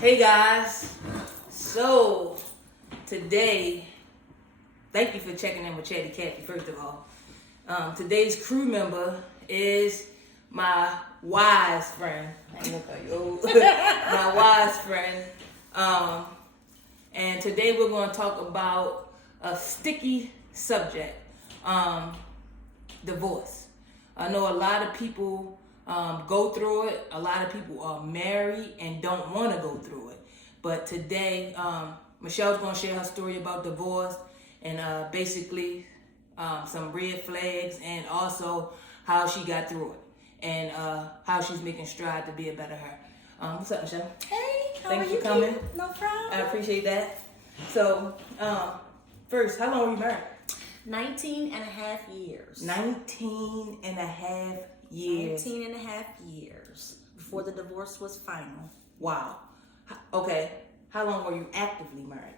Hey guys, so today, thank you for checking in with Chatty Cathy, first of all. Today's crew member is my wise friend. I ain't gonna call you old. My wise friend. And today we're gonna talk about a sticky subject, divorce. I know a lot of people go through it. A lot of people are married and don't want to go through it. But today, Michelle's going to share her story about divorce and basically some red flags and also how she got through it and how she's making strides to be a better her. What's up, Michelle? Hey, how Thanks are you? for coming. No problem. I appreciate that. So, first, how long were you married? 19 and a half years. 19 and a half years. 19 and a half years before the divorce was final. Wow. Okay. How long were you actively married?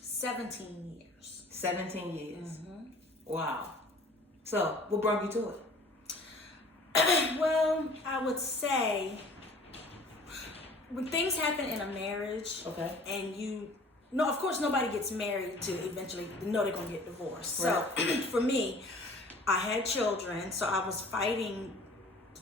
17 years. 17 years. Mm-hmm. Wow. So, what brought you to it? Well, I would say when things happen in a marriage, Okay. and no, of course nobody gets married to eventually know they're gonna get divorced. Right. So for me, I had children, so I was fighting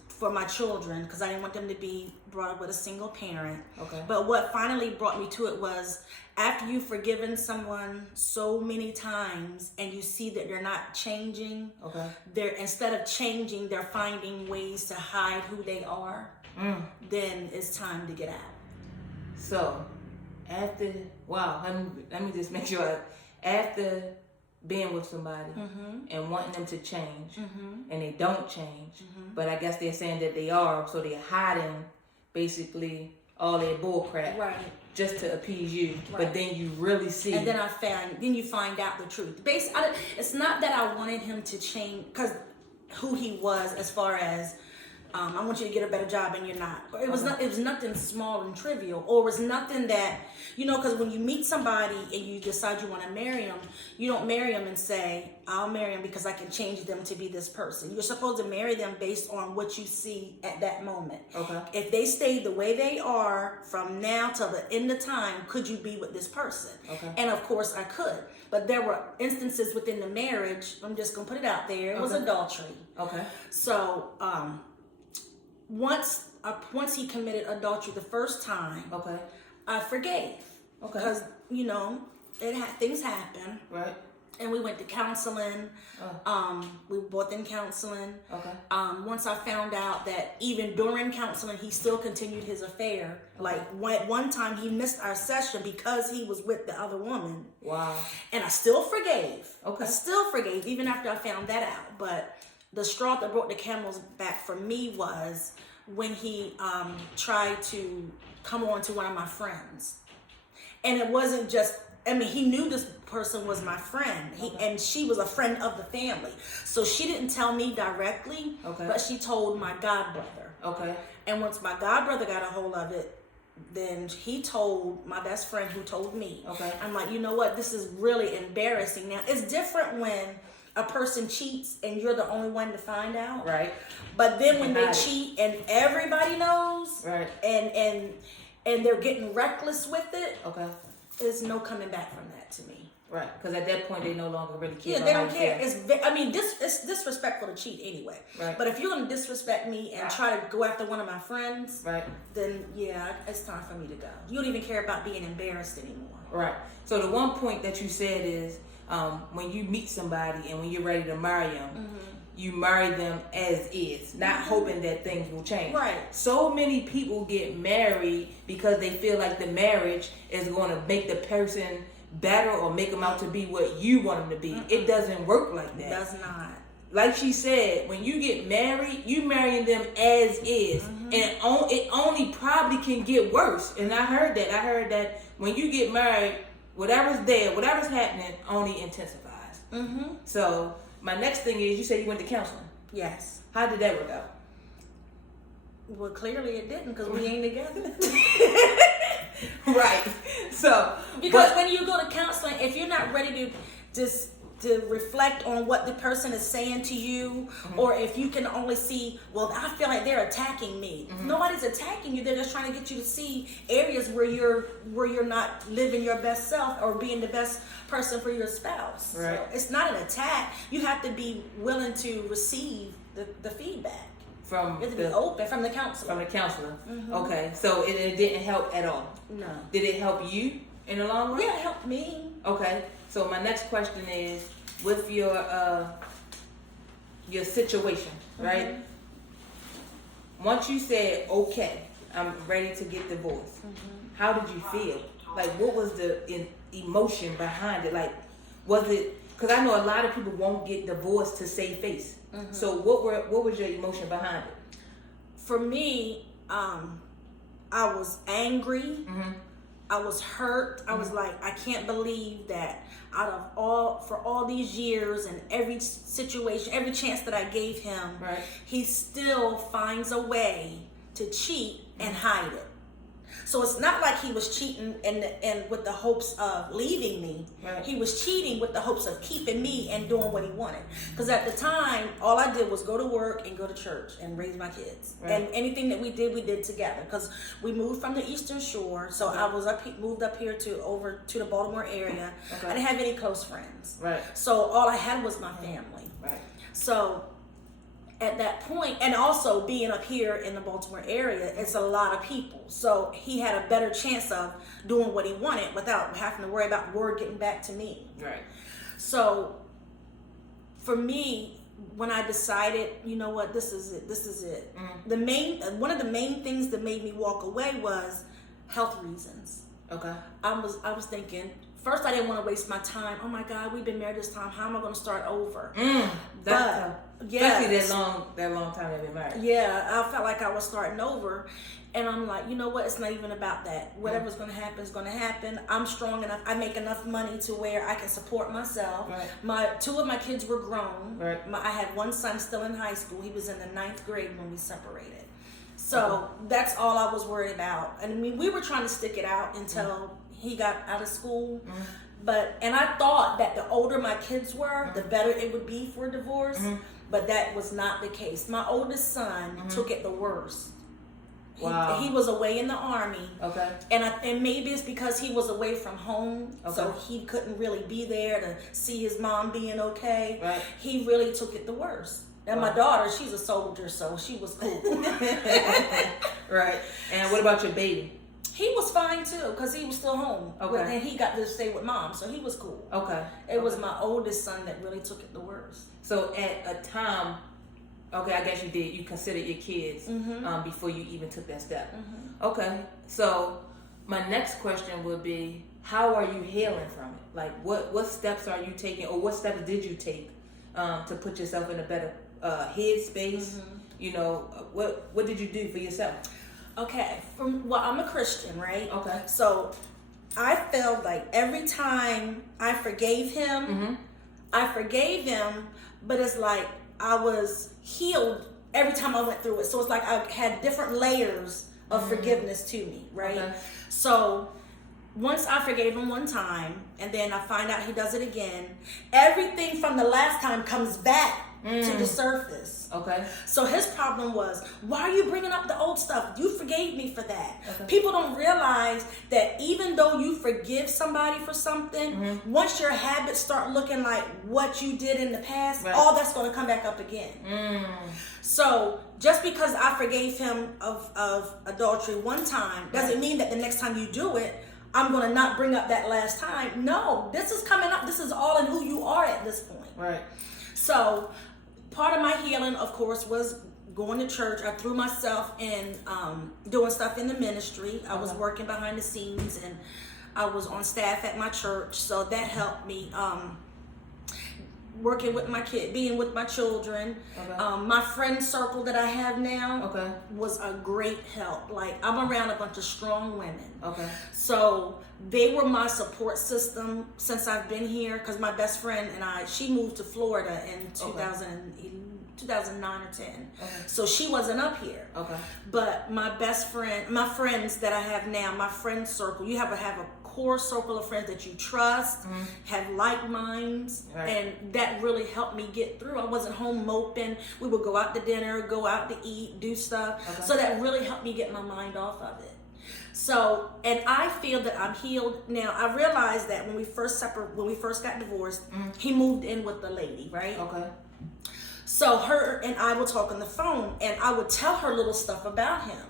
for my children because I didn't want them to be brought up with a single parent. Okay. But what finally brought me to it was after you've forgiven someone so many times and you see that they're not changing, Okay. instead of changing, they're finding ways to hide who they are, then it's time to get out. So, let me just make sure. After being with somebody and wanting them to change, and they don't change, but I guess they're saying that they are, so they're hiding basically all their bull crap, Right. just to appease you. Right. But then you really see. And then you find out the truth. It's not that I wanted him to change, because who he was as far as, I want you to get a better job and you're not. It was not. It was nothing small and trivial, or it was nothing that, because when you meet somebody and you decide you want to marry them, you don't marry them and say, "I'll marry them because I can change them to be this person." You're supposed to marry them based on what you see at that moment. Okay. If they stay the way they are from now till the end of time, could you be with this person? Okay. And of course I could. But there were instances within the marriage. I'm just gonna put it out there. It was adultery. Okay. So. Once he committed adultery the first time, Okay. I forgave. Okay. Because things happen. Right. And we went to counseling. We were both in counseling. Okay. Once I found out that even during counseling, he still continued his affair. Okay. Like one time, he missed our session because he was with the other woman. Wow. And I still forgave. Okay. I still forgave even after I found that out. But the straw that broke the camel's back for me was when he tried to come on to one of my friends. And it wasn't just, he knew this person was my friend. And she was a friend of the family. So she didn't tell me directly, but she told my godbrother. Okay. And once my godbrother got a hold of it, then he told my best friend who told me. Okay. I'm like, you know what? This is really embarrassing. Now, it's different when a person cheats and you're the only one to find out. Right. But then when they cheat and everybody knows, right, and they're getting reckless with it, okay, there's no coming back from that to me. Right, because at that point they no longer really care. Yeah, they don't care. It's disrespectful to cheat anyway. Right. But if you're gonna disrespect me and try to go after one of my friends, right, then yeah, it's time for me to go. You don't even care about being embarrassed anymore. Right. So the one point that you said is when you meet somebody and when you're ready to marry them, you marry them as is, not hoping that things will change. Right. So many people get married because they feel like the marriage is going to make the person better or make them out to be what you want them to be. It doesn't work like that. It does not. Like she said, when you get married, you marrying them as is. And it only probably can get worse. And I heard that when you get married, whatever's there, whatever's happening, only intensifies. So my next thing is, you said you went to counseling. Yes. How did that work out? Well, clearly it didn't, because we ain't together. Right. So because when you go to counseling, if you're not ready to just to reflect on what the person is saying to you, or if you can only see, well, I feel like they're attacking me. Nobody's attacking you. They're just trying to get you to see areas where you're not living your best self or being the best person for your spouse. Right. So it's not an attack. You have to be willing to receive the feedback. From You have to be open from the counselor. From the counselor. Okay, so it didn't help at all. No. Did it help you in the long run? Yeah, it helped me. Okay, so my next question is, with your situation, right? Once you said, okay, I'm ready to get divorced, how did you feel? Like, what was the emotion behind it? Like, was it, because I know a lot of people won't get divorced to save face. So what was your emotion behind it? For me, I was angry. I was hurt. I was like, I can't believe that for all these years and every situation, every chance that I gave him, Right. he still finds a way to cheat and hide it. So it's not like he was cheating and with the hopes of leaving me. Right. He was cheating with the hopes of keeping me and doing what he wanted. Because at the time, all I did was go to work and go to church and raise my kids. Right. And anything that we did together. Because we moved from the Eastern Shore, so I was moved up here over to the Baltimore area. Okay. I didn't have any close friends. Right. So all I had was my family. Right. So at that point, and also being up here in the Baltimore area, it's a lot of people. So he had a better chance of doing what he wanted without having to worry about word getting back to me. Right. So for me, when I decided, you know what, this is it. One of the main things that made me walk away was health reasons. Okay. I was thinking, first I didn't want to waste my time. Oh my God, we've been married this time. How am I going to start over? That's tough. Yeah, Especially that long time they've been married. Yeah, I felt like I was starting over. And I'm like, you know what? It's not even about that. Whatever's going to happen is going to happen. I'm strong enough. I make enough money to where I can support myself. Right. Two of my kids were grown. Right. I had one son still in high school. He was in the 9th grade when we separated. So that's all I was worried about. And I mean, we were trying to stick it out until he got out of school. And I thought that the older my kids were, the better it would be for a divorce. But that was not the case. My oldest son took it the worst. Wow. He was away in the Army. Okay. And maybe it's because he was away from home, so he couldn't really be there to see his mom being okay. Right. He really took it the worst. And my daughter, she's a soldier, so she was cool. Right. And what about your baby? He was fine too, because he was still home. Okay. And he got to stay with mom, so he was cool. Okay. It was my oldest son that really took it the worst. So at a time, okay, I guess you considered your kids before you even took that step. Okay. So my next question would be, how are you healing from it? Like, what steps are you taking, or what steps did you take to put yourself in a better headspace? You know, what did you do for yourself? Okay, I'm a Christian, right? Okay. So I felt like every time I forgave him, but it's like I was healed every time I went through it. So it's like I had different layers of forgiveness to me, right? Okay. So once I forgave him one time, and then I find out he does it again, everything from the last time comes back to the surface. Okay. So his problem was, why are you bringing up the old stuff? You forgave me for that. Okay. People don't realize that even though you forgive somebody for something, once your habits start looking like what you did in the past, all that's going to come back up again. So just because I forgave him of adultery one time doesn't mean that the next time you do it, I'm going to not bring up that last time. No, this is coming up. This is all in who you are at this point. Right. So part of my healing, of course, was going to church. I threw myself in doing stuff in the ministry. I was working behind the scenes, and I was on staff at my church. So that helped me working with my kid, being with my children. My friend circle that I have now was a great help. Like, I'm around a bunch of strong women. So they were my support system since I've been here, because my best friend and she moved to Florida in 2009 or 10. So she wasn't up here. But my best friend, my friends that I have now, my friend circle, you have to have a core circle of friends that you trust, have like minds, and that really helped me get through. I wasn't home moping. We would go out to dinner, go out to eat, do stuff. So that really helped me get my mind off of it. So, and I feel that I'm healed now. I realized that when we first got divorced, he moved in with the lady, right? Okay. So her and I would talk on the phone, and I would tell her little stuff about him.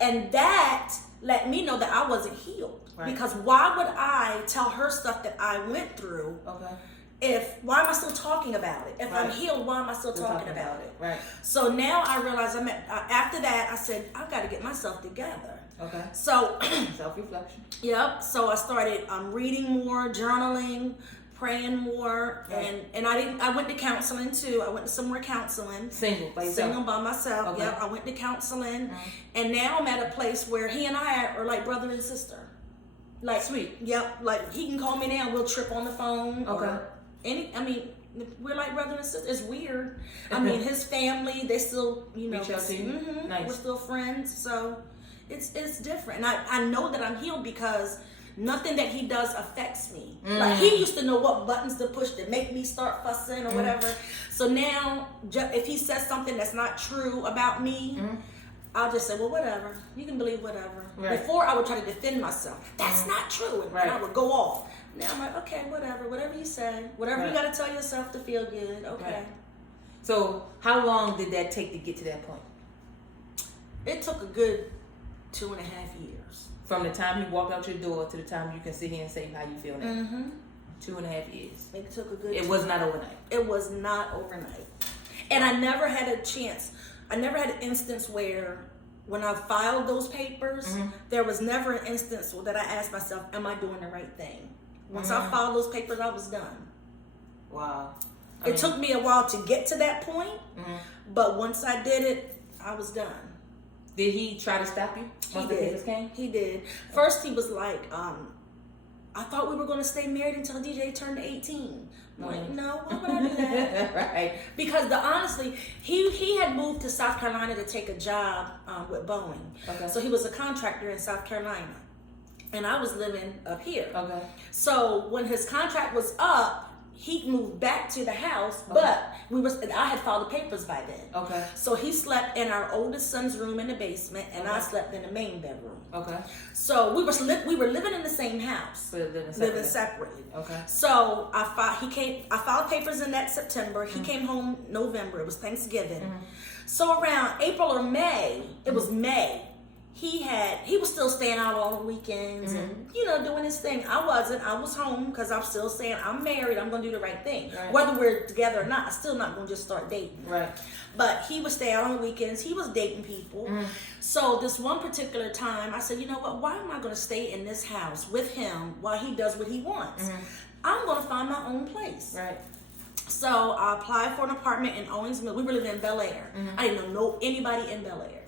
And that let me know that I wasn't healed. Because why would I tell her stuff that I went through? Why am I still talking about it? If I'm healed, why am I still talking about it? Right. So now I realize after that, I said, I've got to get myself together. Okay. So self-reflection. Yep. So I started reading more, journaling, praying more, and I went to counseling too. I went to some more counseling. Single by myself. Okay. Yep. I went to counseling, and now I'm at a place where he and I are like brother and sister. Like sweet. Yep. Like he can call me now. We'll trip on the phone. Okay. We're like brother and sister. It's weird. I mean, his family, they still, reach out to you. Nice. We're still friends. So it's different. And I know that I'm healed because nothing that he does affects me. Like he used to know what buttons to push to make me start fussing or whatever. So now, if he says something that's not true about me, I'll just say, well, whatever. You can believe whatever. Right. Before, I would try to defend myself. That's not true. And I would go off. Now I'm like, okay, whatever you say. Whatever you got to tell yourself to feel good. Okay. Right. So how long did that take to get to that point? It took a good 2.5 years. From the time he walked out your door to the time you can sit here and say how you feel now. 2.5 years. It took a good. It was not overnight. It was not overnight. And I never had a chance. I never had an instance where, when I filed those papers, there was never an instance that I asked myself, am I doing the right thing? Once I filed those papers, I was done. Wow. It took me a while to get to that point, but once I did it, I was done. Did he try to stop you once the papers came? He did. First, he was like, I thought we were going to stay married until DJ turned 18. I'm like, no, why would I do that? Right. Because honestly, he had moved to South Carolina to take a job with Boeing. Okay. So he was a contractor in South Carolina. And I was living up here. Okay. So when his contract was up, he moved back to the house, but I had filed the papers by then. Okay. So he slept in our oldest son's room in the basement, and I slept in the main bedroom. Okay. So we were living in the same house, but living separately. Okay. So I filed papers in that September. He came home November. It was Thanksgiving. So around April or May, it was May. He was still staying out on the weekends and, doing his thing. I wasn't. I was home because I'm still saying I'm married. I'm going to do the right thing. Right. Whether we're together or not, I'm still not going to just start dating. Right. But he would stay out on the weekends. He was dating people. So this one particular time, I said, you know what? Why am I going to stay in this house with him while he does what he wants? I'm going to find my own place. Right. So I applied for an apartment in Owings Mills. We were living in Bel Air. I didn't know anybody in Bel Air.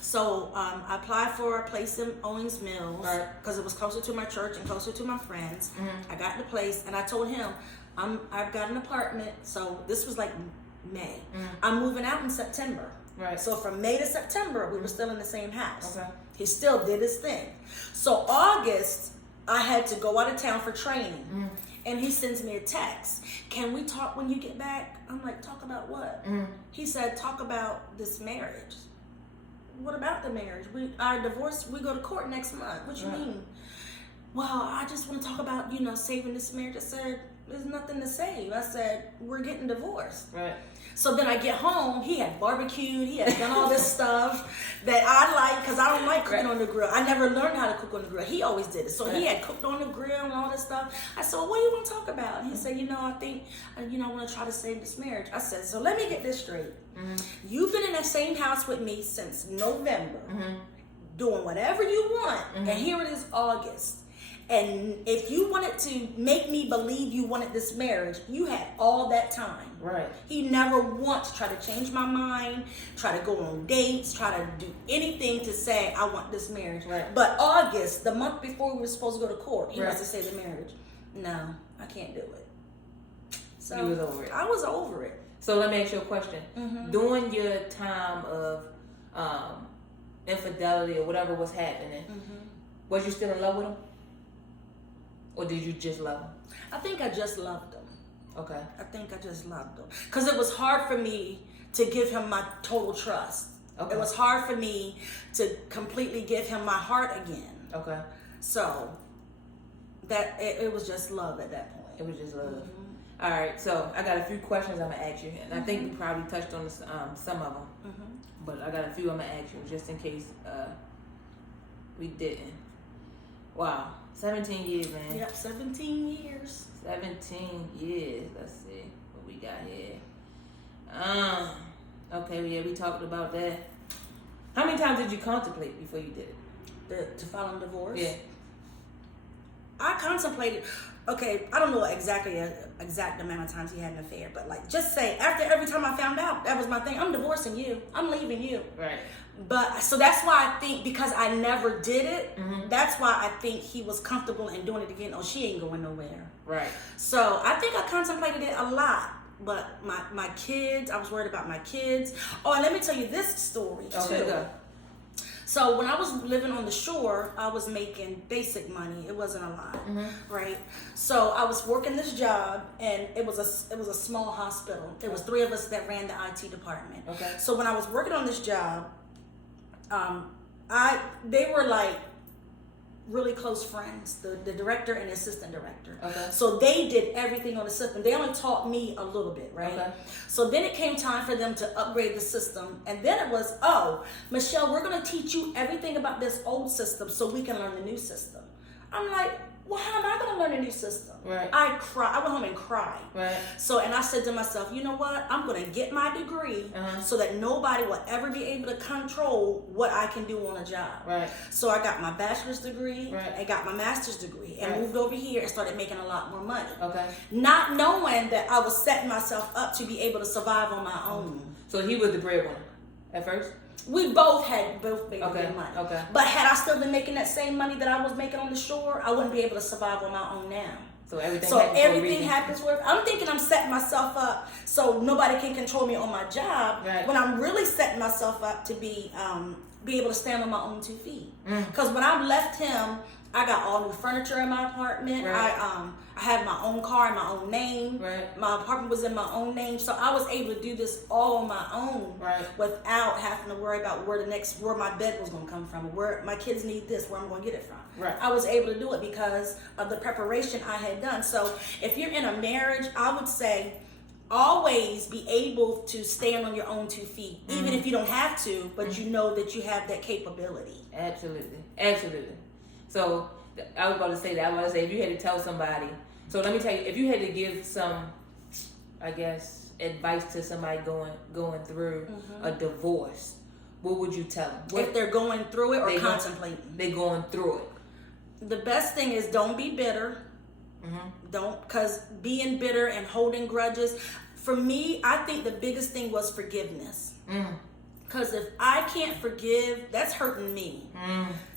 So I applied for a place in Owings Mills because it was closer to my church and closer to my friends. I got the place and I told him, I've got an apartment. So this was like May. I'm moving out in September. Right. So from May to September, we were still in the same house. Okay. He still did his thing. So August, I had to go out of town for training. And he sends me a text. Can we talk when you get back? I'm like, talk about what? He said, talk about this marriage. What about the marriage? Our divorce, we go to court next month. What you mean? Well, I just want to talk about, saving this marriage. I said, there's nothing to save. I said, we're getting divorced. Right. So then I get home, he had barbecued, he had done all this stuff that I like, because I don't like cooking on the grill. I never learned how to cook on the grill. He always did it. So he had cooked on the grill and all this stuff. I said, well, what do you want to talk about? And he said, I think, I want to try to save this marriage. I said, so let me get this straight. You've been in the same house with me since November, doing whatever you want, and here it is August. And if you wanted to make me believe you wanted this marriage, you had all that time. Right. He never once tried to change my mind, try to go on dates, try to do anything to say, I want this marriage. Right. But August, the month before we were supposed to go to court, he wants to say the marriage. No, I can't do it. So you was over it. I was over it. So let me ask you a question. During your time of infidelity or whatever was happening, was you still in love with him? Or did you just love him? I think I just loved him. Okay. I think I just loved him. Because it was hard for me to give him my total trust. Okay. It was hard for me to completely give him my heart again. Okay. So that it was just love at that point. It was just love. All right, so I got a few questions I'm gonna ask you, and I think we probably touched on some of them, but I got a few I'm gonna ask you just in case we didn't. Wow, 17 years, man. Yep, 17 years. 17 years. Let's see what we got here. Okay, yeah, we talked about that. How many times did you contemplate before you did it? To file a divorce? Yeah. I contemplated. Okay, I don't know exactly exact amount of times he had an affair, but like, just say after every time I found out, that was my thing. I'm divorcing you. I'm leaving you. Right. But so that's why I think, because I never did it, that's why I think he was comfortable in doing it again. Oh, she ain't going nowhere. Right. So I think I contemplated it a lot. But my kids, I was worried about my kids. Oh, and let me tell you this story too. Go. So when I was living on the shore, I was making basic money. It wasn't a lot, right? So I was working this job, and it was a small hospital. It was 3 of us that ran the IT department. Okay. So when I was working on this job, they were like really close friends, the director and the assistant director. Okay. So they did everything on the system. They only taught me a little bit, right? Okay. So then it came time for them to upgrade the system. And then it was, oh, Michelle, we're going to teach you everything about this old system so we can learn the new system. I'm like, well, how am I going to learn a new system? Right. I cried. I went home and cried. Right. So, and I said to myself, you know what? I'm going to get my degree so that nobody will ever be able to control what I can do on a job. Right. So I got my bachelor's degree Right. and got my master's degree and Right. moved over here and started making a lot more money. Okay. Not knowing that I was setting myself up to be able to survive on my own. So he was the breadwinner at first? We both made Okay, good money. okay. But had I still been making that same money that I was making on the shore, I wouldn't be able to survive on my own now. So everything So happens for a everything reason. happens for. I'm thinking I'm setting myself up so nobody can control me on my job. Right. When I'm really setting myself up to be able to stand on my own 2 feet. Because when I left him, I got all new furniture in my apartment. Right. I had my own car in my own name. Right. My apartment was in my own name, so I was able to do this all on my own, Right. without having to worry about where my bed was going to come from, or where my kids need this, where I'm going to get it from. Right. I was able to do it because of the preparation I had done. So if you're in a marriage, I would say always be able to stand on your own 2 feet, even if you don't have to, but you know that you have that capability. Absolutely. Absolutely. So I was about to say that. I was about to say, if you had to tell somebody, so let me tell you, if you had to give some, I guess, advice to somebody going through a divorce, what would you tell them? If they're going through it or They go- contemplating. They going through it. The best thing is don't be bitter. Because being bitter and holding grudges, for me, I think the biggest thing was forgiveness. Because if I can't forgive, that's hurting me.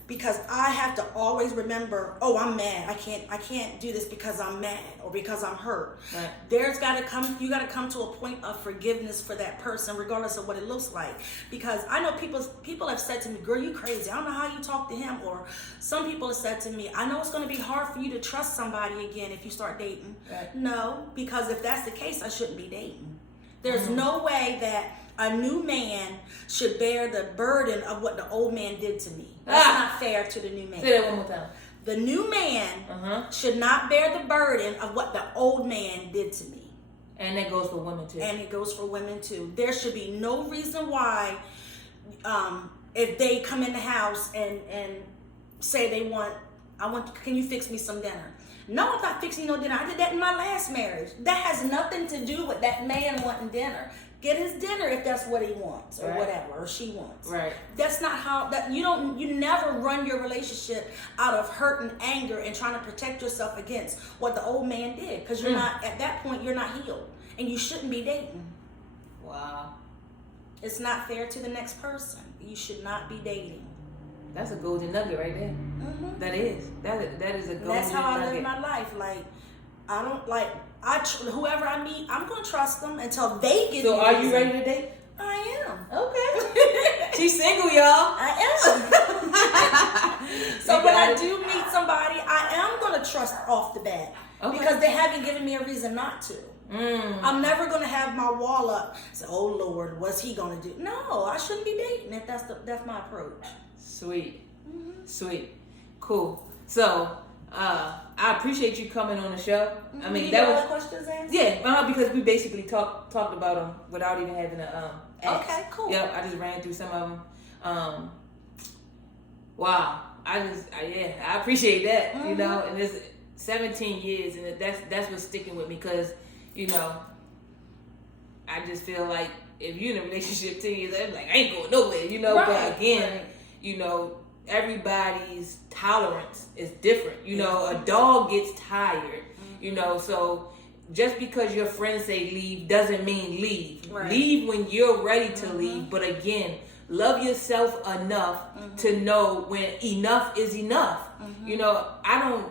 Because I have to always remember, oh, I'm mad. I can't do this because I'm mad or because I'm hurt. Right. You got to come to a point of forgiveness for that person, regardless of what it looks like. Because I know people have said to me, girl, you crazy. I don't know how you talk to him. Or some people have said to me, I know it's going to be hard for you to trust somebody again if you start dating. Right. No, because if that's the case, I shouldn't be dating. There's no way that a new man should bear the burden of what the old man did to me. That's not fair to the new man. Say that one more time. The new man should not bear the burden of what the old man did to me. And that goes for women too. And it goes for women too. There should be no reason why, if they come in the house and say can you fix me some dinner? No, I'm not fixing no dinner. I did that in my last marriage. That has nothing to do with that man wanting dinner. Get his dinner if that's what he wants, or whatever, or she wants. Right. That's not how you never run your relationship out of hurt and anger and trying to protect yourself against what the old man did. Because you're not, at that point, you're not healed. And you shouldn't be dating. Wow. It's not fair to the next person. You should not be dating. That's a golden nugget right there. That is a golden nugget. That's how I live my life. Like, I don't whoever I meet, I'm gonna trust them until they give me. So are you reason. ready to date? I am. Okay. She's single, y'all. I am. So You when I got it? do meet somebody, I am gonna trust off the bat Okay. because they haven't given me a reason not to. I'm never gonna have my wall up. Say, "Oh Lord, what's he gonna do?" No, I shouldn't be dating if that's my approach. Sweet. Sweet. Cool. So, I appreciate you coming on the show. I mean, You that got was other questions answered? yeah, because we basically talked about them without even having a ask. Okay, cool. Yep, I just ran through some of them. Wow, I appreciate that. You know, and it's 17 years, and that's what's sticking with me because you know, I just feel like if you're in a relationship 10 years, I'm like I ain't going nowhere. You know, Right, but again, right. you know, everybody's tolerance is different. You know, a dog gets tired. You know, so just because your friends say leave doesn't mean leave. Right. Leave when you're ready to leave. But again, love yourself enough to know when enough is enough. You know, I don't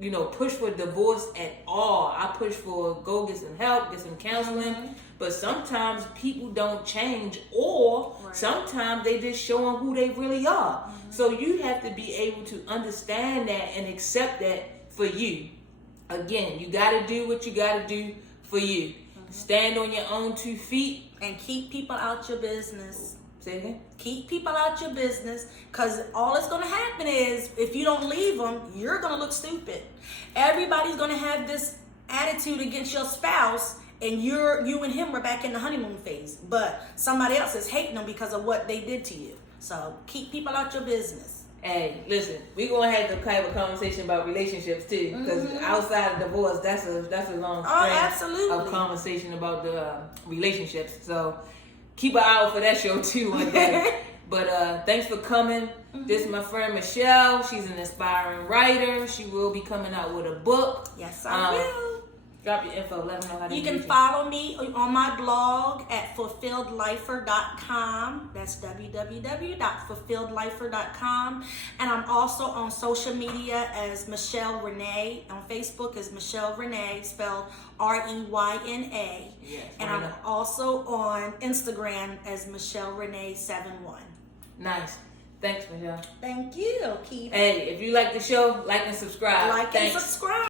you know, push for divorce at all. I push for go get some help, get some counseling. But sometimes people don't change, or sometimes they just showing who they really are. So you have to be able to understand that and accept that for you. Again, you got to do what you got to do for you. Stand on your own 2 feet. And keep people out your business. Say it again. Keep people out your business, because all that's going to happen is if you don't leave them, you're going to look stupid. Everybody's going to have this attitude against your spouse, and you and him are back in the honeymoon phase, but somebody else is hating them because of what they did to you. So keep people out your business. Hey, listen, we're gonna have to have a conversation about relationships too, because outside of divorce, that's a long string absolutely. of conversation about the relationships. So keep an eye out for that show too one day. But thanks for coming. This is my friend Michelle. She's an inspiring writer. She will be coming out with a book. Yes, I will. Drop your info. Let them know how to You reach can follow me on my blog at fulfilledlifer.com. That's www.fulfilledlifer.com. And I'm also on social media as Michelle Renee. On Facebook as Michelle Renee, spelled Reyna. Yes, and Reyna. I'm also on Instagram as Michelle Renee 71. Nice. Thanks, Michelle. Thank you, Keith. Hey, if you like the show, like and subscribe. Like Thanks. and subscribe.